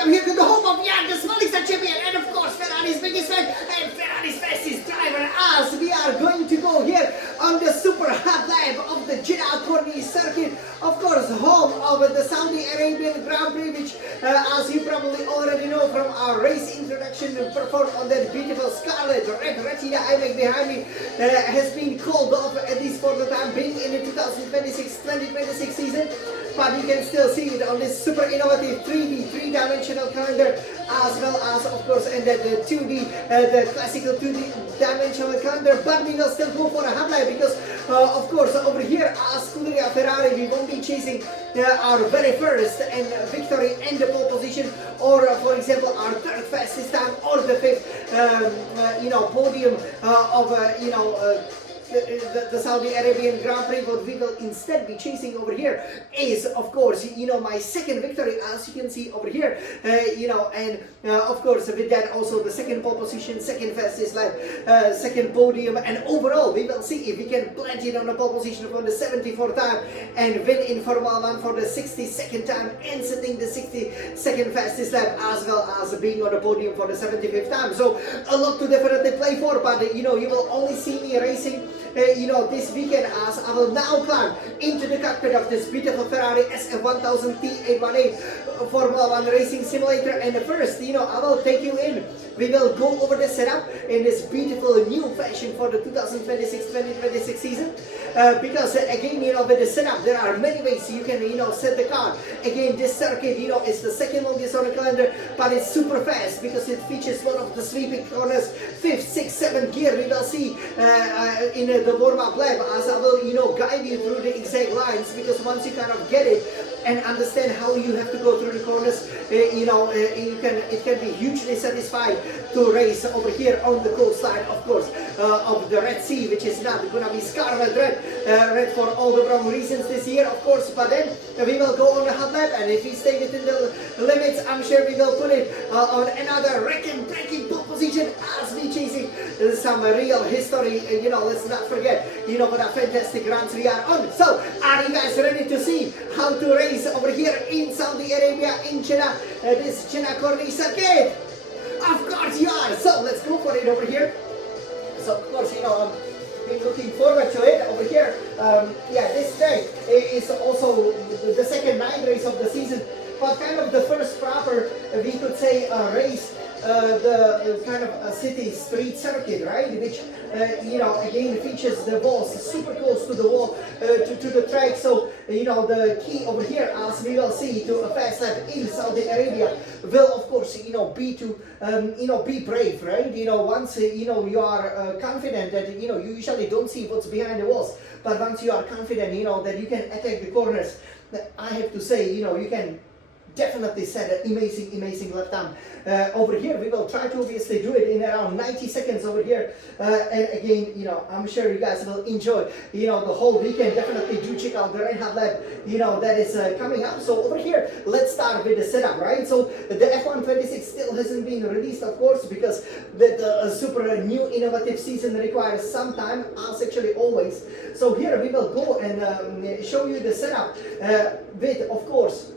welcome here to the home of the smallest champion and of course Ferrari's biggest fan and Ferrari's fastest driver, as we are going to go here on the super hot lap of the Jeddah Corniche Circuit, of course home of the Saudi Arabian Grand Prix, which as you probably already know from our race introduction performed on that beautiful Scarlet red Retina iMac behind me, has been called off at least for the time being in the 2026 season. But you can still see it on this super innovative 3D, three-dimensional calendar, as well as, of course, and the 2D, the classical 2D dimensional calendar. But we will still go for a hot lap because, of course, over here, as Scuderia Ferrari, we won't be chasing our very first and victory and the pole position, or, for example, our third fastest time, or the fifth, podium of, the Saudi Arabian Grand Prix. What we will instead be chasing over here is, of course, my second victory, as you can see over here, and of course with that also the second pole position, second fastest lap, second podium, and overall we will see if we can plant it on the pole position for the 74th time and win in Formula 1 for the 62nd time and setting the 62nd fastest lap, as well as being on the podium for the 75th time. So a lot to definitely play for, but you will only see me racing this weekend, as I will now climb into the cockpit of this beautiful Ferrari SF1000 T818 Formula 1 racing simulator. And first, I will take you in. We will go over the setup in this beautiful new fashion for the 2026-2026 season. Because again, with the setup, there are many ways you can, set the car. Again, this circuit, is the second longest on the calendar, but it's super fast because it features one of the sweeping corners, 5th, 6th, 7th gear. We will see in the warm-up lap, as I will, guide you through the exact lines, because once you kind of get it and understand how you have to go through the corners, it can be hugely satisfying to race over here on the coastline, of course, of the Red Sea, which is not going to be Scarlet red for all the wrong reasons this year, of course. But then we will go on the hot lap, and if we stay within the limits, I'm sure we will put it on another record-breaking pole position as we chasing some real history. Let's not forget, what a fantastic runs we are on. So, are you guys ready to see how to race over here in Saudi Arabia, in Jeddah, this Jeddah Corniche Circuit? Of course you are. So let's go for it over here. So of course, I'm been looking forward to it over here. This track is also the second night race of the season, but kind of the first proper, we could say, race. The kind of a city street circuit, right, which again features the walls super close to the wall, to the track. So the key over here, as we will see, to a fast lap in Saudi Arabia will of course be to be brave, right? Once you are confident that you usually don't see what's behind the walls, but once you are confident that you can attack the corners, I have to say you can definitely set an amazing lap time. Over here we will try to obviously do it in around 90 seconds over here, and again I'm sure you guys will enjoy the whole weekend. Definitely do check out the red hot lap that is coming up. So over here, let's start with the setup, right? So the F126 still hasn't been released, of course, because the super new innovative season requires some time, as actually always. So here we will go and show you the setup with, of course,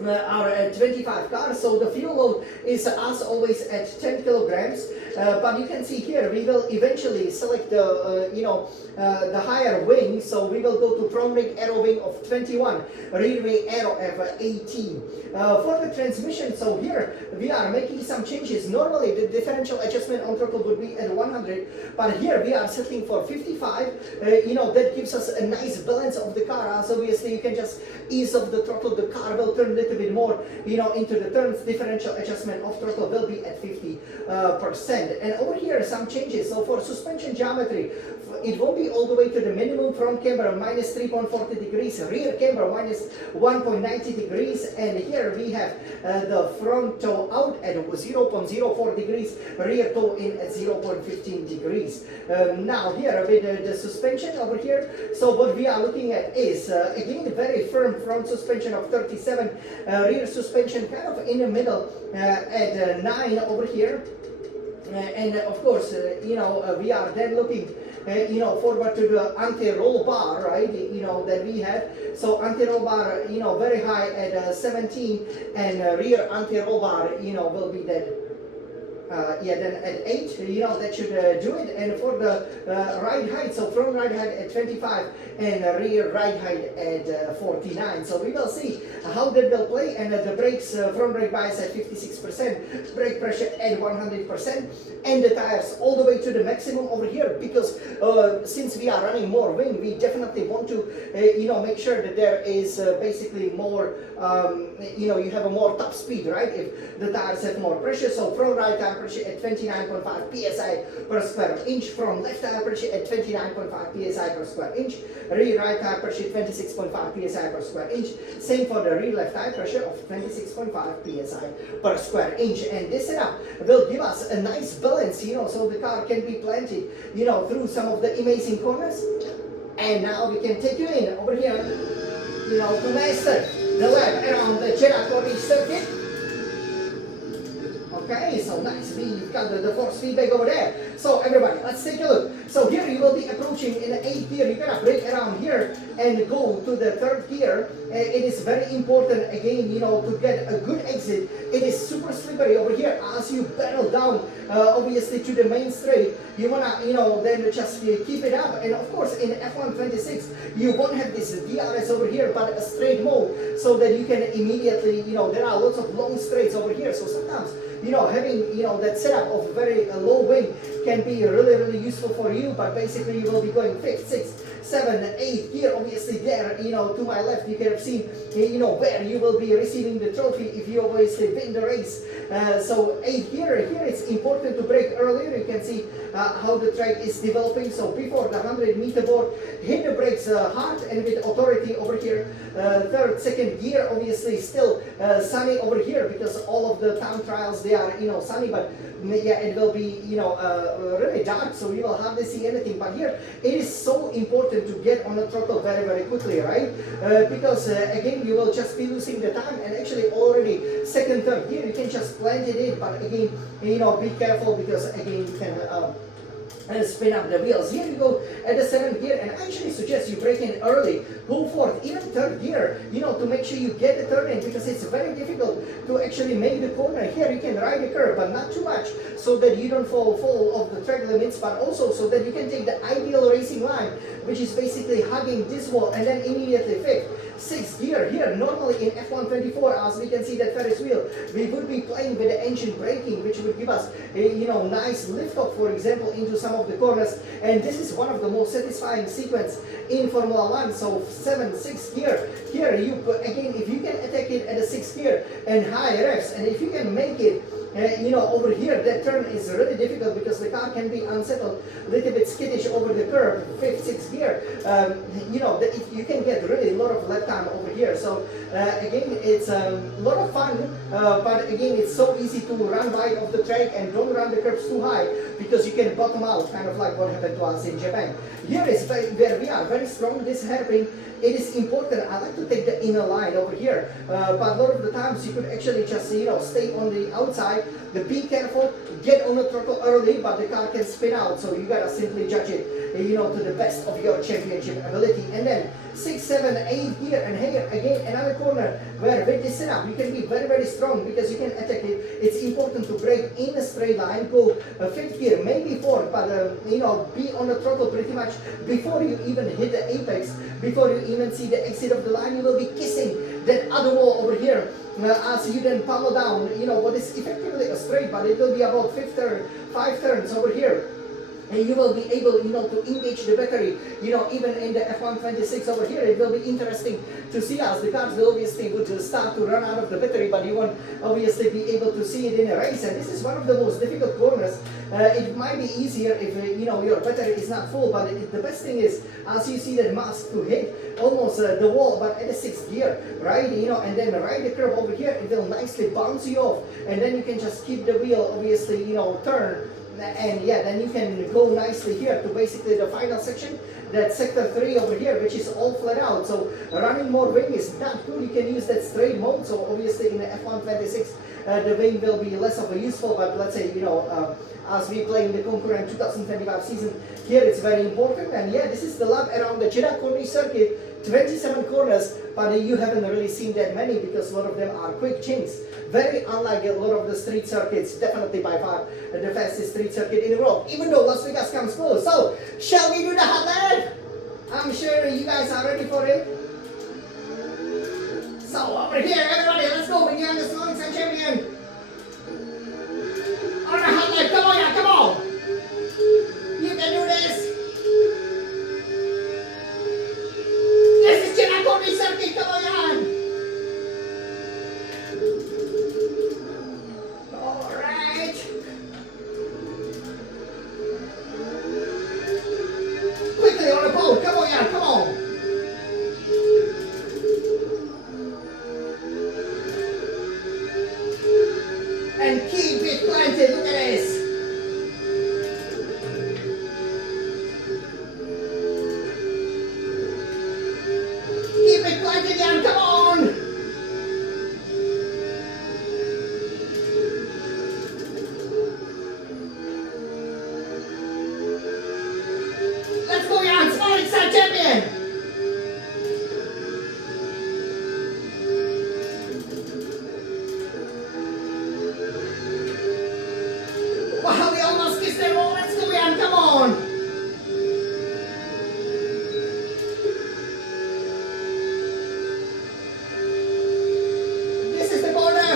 our 25 cars. So the fuel load is as always at 10 kilograms, but you can see here we will eventually select the the higher wing. So we will go to front wing aero wing of 21, rear wing aero of 18. For the transmission, so here we are making some changes. Normally the differential adjustment on throttle would be at 100, but here we are settling for 55. That gives us a nice balance of the car, as obviously you can just ease off the throttle. The car will turn a little bit more into the turns. Differential adjustment of throttle will be at 50%. And over here some changes. So for suspension geometry, it won't be all the way to the minimum. Front camber minus 3.40 degrees, rear camber minus 1.90 degrees, and here we have the front toe out at 0.04 degrees, rear toe in at 0.15 degrees. Now here with the suspension over here, so what we are looking at is again very firm front suspension of 37, rear suspension kind of in the middle at 9 over here. and of course, we are then looking, forward to the anti-roll bar, right? That we have. So anti-roll bar, very high at 17, and rear anti-roll bar, will be that. Then at 8, that should do it. And for the ride height, so front ride height at 25 and rear ride height at 49. So we will see how that will play. And the brakes, front brake bias at 56%, brake pressure at 100%, and the tires all the way to the maximum over here, because since we are running more wind, we definitely want to, make sure that there is basically more, you have a more top speed, right? If the tires have more pressure. So front right tire pressure at 29.5 psi per square inch, from left tire pressure at 29.5 psi per square inch, rear right tire pressure 26.5 psi per square inch, same for the rear left tire pressure of 26.5 psi per square inch. And this setup will give us a nice balance, so the car can be planted, through some of the amazing corners. And now we can take you in over here, to master the lap around the Jeddah Corniche Circuit. Okay, so nice. We've got the force feedback over there. So everybody, let's take a look. So here you will be approaching in the 8th gear. You're gonna brake around here and go to the 3rd gear. It is very important again, to get a good exit. It is super slippery over here as you barrel down, obviously to the main straight. You wanna, then just keep it up. And of course, in F126, you won't have this DRS over here, but a straight mode, so that you can immediately, there are lots of long straights over here. So sometimes, having, that setup of very low wind can be really, really useful for you. But basically, you will be going 5th, 6th, 7th, 8th gear. Obviously, there, to my left, you can have seen, where you will be receiving the trophy if you obviously win the race. So 8th gear, here it's important to brake earlier. You can see how the track is developing. So before the 100-meter board, hit the brakes hard and with authority over here. 3rd, 2nd gear, obviously still sunny over here, because all of the time trials, they are, sunny, but it will be, really dark, so you will hardly see anything. But here, it is so important to get on the throttle very, very quickly, right? Because again, you will just be losing the time, and actually already 2nd, 3rd gear, you can just plant it in, but again, be careful, because again, you can and spin up the wheels. Here you go at the 7th gear, and I actually suggest you brake in early, go forth, even 3rd gear, to make sure you get the turn in, because it's very difficult to actually make the corner. Here you can ride the curve, but not too much, so that you don't fall off the track limits, but also so that you can take the ideal racing line, which is basically hugging this wall, and then immediately 5th, 6th gear. Here, normally in F124, as we can see that Ferris wheel, we would be playing with the engine braking, which would give us a nice lift off, for example, into some of the corners. And this is one of the most satisfying sequence in Formula 1. So 7th, 6th gear. Here, again, if you can attack it at the 6th gear and high revs, and if you can make it over here, that turn is really difficult, because the car can be unsettled, a little bit skittish over the curve. 5th, 6th gear, you can get really a lot of lap time over here. So again, it's a lot of fun, but again, it's so easy to run wide of the track and don't run the curves too high, because you can bottom out, kind of like what happened to us in Japan. Here is where we are very strong, this hairpin. It is important. I like to take the inner line over here, but a lot of the times you could actually just, stay on the outside. Be careful, get on the throttle early, but the car can spin out, so you gotta simply judge it, to the best of your championship ability. And then 6th, 7th, 8th gear, and here again another corner where with this setup you can be very, very strong, because you can attack it. It's important to brake in a straight line, go 5th gear, maybe 4th, but be on the throttle pretty much before you even hit the apex, before you even see the exit of the line. You will be kissing that other wall over here, as you then pummel down, what is effectively a straight, but it will be about 5 turns over here. And you will be able, to engage the battery, even in the F126 over here. It will be interesting to see as the cars will obviously would start to run out of the battery, but you won't obviously be able to see it in a race. And this is one of the most difficult corners. It might be easier if, your battery is not full, but the best thing is, as you see that mask to hit almost the wall, but at the 6th gear, right, and then ride the curve over here, it will nicely bounce you off, and then you can just keep the wheel, obviously, turn. And yeah, then you can go nicely here to basically the final section, that sector 3 over here, which is all flat out. So running more wing is not good. You can use that straight mode. So obviously in the F126, the wing will be less of a useful, but let's say, as we play in the concurrent 2025 season, here it's very important. And yeah, this is the lap around the Jeddah Corniche Circuit, 27 corners, but you haven't really seen that many because a lot of them are quick chinks. Very unlike a lot of the street circuits, definitely by far the fastest street circuit in the world, even though Las Vegas comes close. So, shall we do the hot lap? I'm sure you guys are ready for it. So, over here, everybody, let's go. We're here on the Scarlet champion. On the hot lap, come on, yeah, come on. You can do this. This is Jeddah Corniche Circuit, come on, yeah. Wow, we almost kissed them all. Let's go, Jan, come on. This is the border.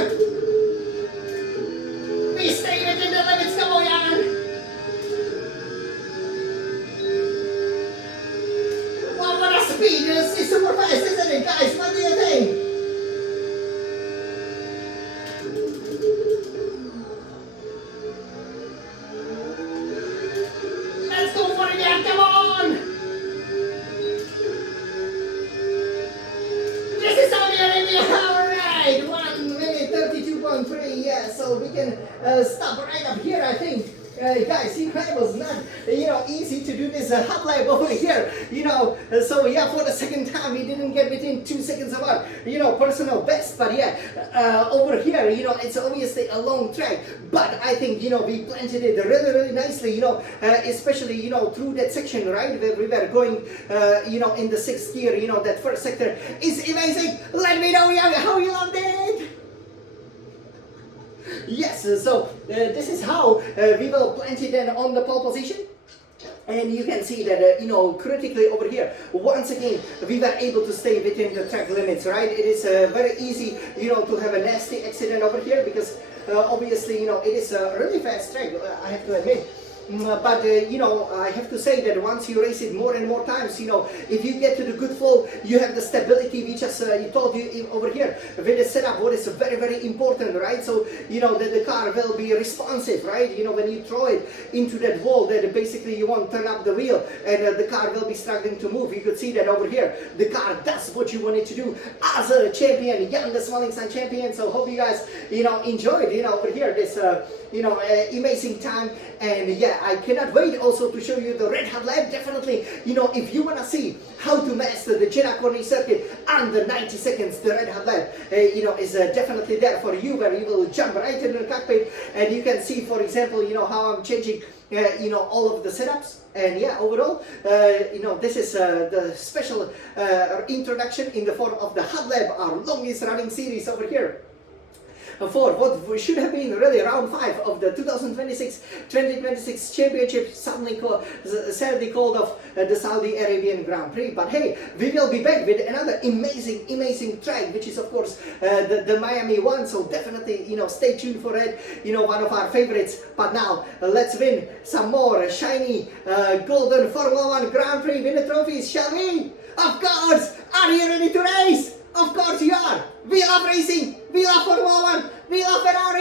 We stay within the limits. Come on, Jan. Wow, what a speed. This is super fast, isn't it, guys? What do you think? So we can stop right up here, I think. Guys, it was not, easy to do this hot lap over here, so yeah, for the second time we didn't get within 2 seconds of our, personal best, but yeah, over here, it's obviously a long track, but I think, we planted it really, really nicely, especially, through that section, right, where we were going, in the 6th gear, that first sector is amazing. Let me know how you loved it. Yes, so this is how we will plant it then on the pole position. And you can see that, critically over here, once again, we were able to stay within the track limits, right? It is very easy, to have a nasty accident over here because obviously, it is a really fast track, I have to admit. But I have to say that once you race it more and more times, if you get to the good flow, you have the stability which as I told you over here with the setup, what is very, very important, right? So that the car will be responsive, right? When you throw it into that wall, that basically you won't turn up the wheel and the car will be struggling to move. You could see that over here, the car does what you want it to do as a champion, young the Smiling Sun champion. So hope you guys enjoyed over here this amazing time. And yeah, I cannot wait also to show you the red hot lap. Definitely, if you want to see how to master the Jeddah Corniche Circuit under 90 seconds, the red hot lap, is definitely there for you, where you will jump right into the cockpit and you can see, for example, how I'm changing, all of the setups. And yeah, overall, this is the special introduction in the form of the hot lap, our longest running series over here. For what should have been really round 5 of the 2026 championship, sadly called off the Saudi Arabian Grand Prix. But hey, we will be back with another amazing track, which is of course the Miami one. So definitely, stay tuned for it. One of our favorites. But now let's win some more shiny golden Formula 1 Grand Prix winner trophies, shall we? Of course. Are you ready to race? Of course you are. We love racing. We love Formula 1. We love Ferrari.